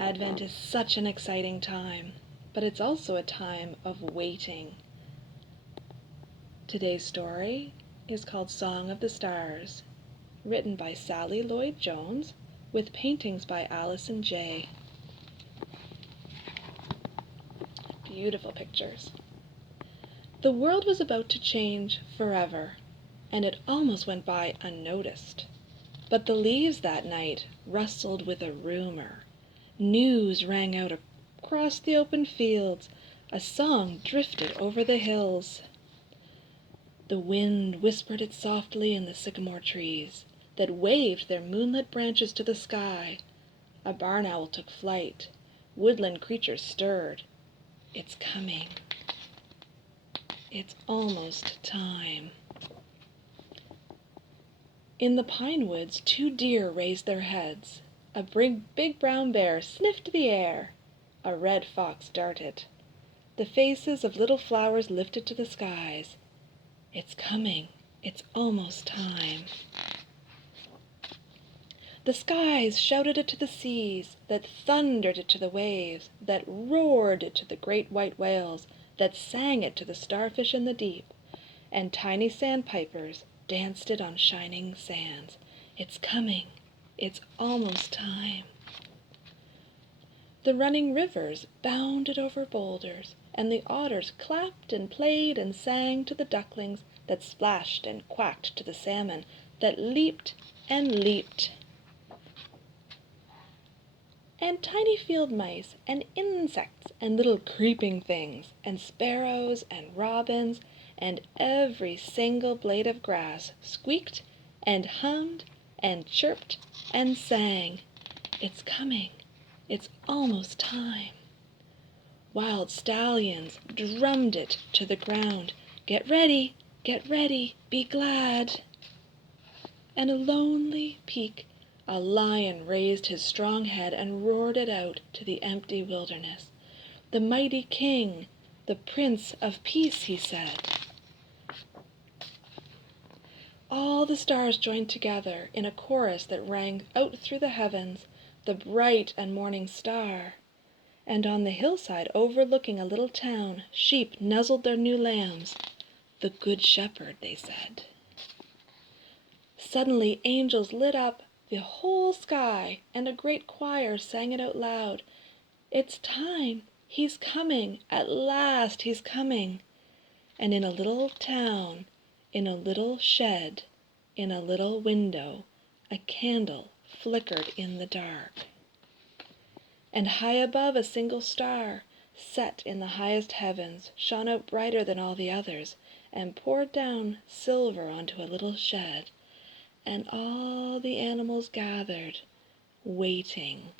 Advent is such an exciting time, but it's also a time of waiting. Today's story is called Song of the Stars, written by Sally Lloyd-Jones with paintings by Allison J. Beautiful pictures. The world was about to change forever, and it almost went by unnoticed. But the leaves that night rustled with a rumor. News rang out across the open fields. A song drifted over the hills. The wind whispered it softly in the sycamore trees that waved their moonlit branches to the sky. A barn owl took flight. Woodland creatures stirred. It's coming. It's almost time. In the pine woods, 2 deer raised their heads. A big brown bear sniffed the air. A red fox darted. The faces of little flowers lifted to the skies. It's coming. It's almost time. The skies shouted it to the seas, that thundered it to the waves, that roared it to the great white whales, that sang it to the starfish in the deep, and tiny sandpipers danced it on shining sands. It's coming. It's almost time. The running rivers bounded over boulders, and the otters clapped and played and sang to the ducklings that splashed and quacked to the salmon that leaped and leaped. And tiny field mice and insects and little creeping things and sparrows and robins and every single blade of grass squeaked and hummed and chirped and sang. It's coming. It's almost time. Wild stallions drummed it to the ground. Get ready, be glad. And a lonely peak, a lion raised his strong head and roared it out to the empty wilderness. The mighty king, the Prince of Peace, he said. All the stars joined together in a chorus that rang out through the heavens, the bright and morning star. And on the hillside overlooking a little town, sheep nuzzled their new lambs. The Good Shepherd, they said. Suddenly angels lit up the whole sky, and a great choir sang it out loud. It's time. He's coming. At last he's coming. And in a little town, in a little shed, in a little window, a candle flickered in the dark. And high above, a single star, set in the highest heavens, shone out brighter than all the others, and poured down silver onto a little shed. And all the animals gathered, waiting.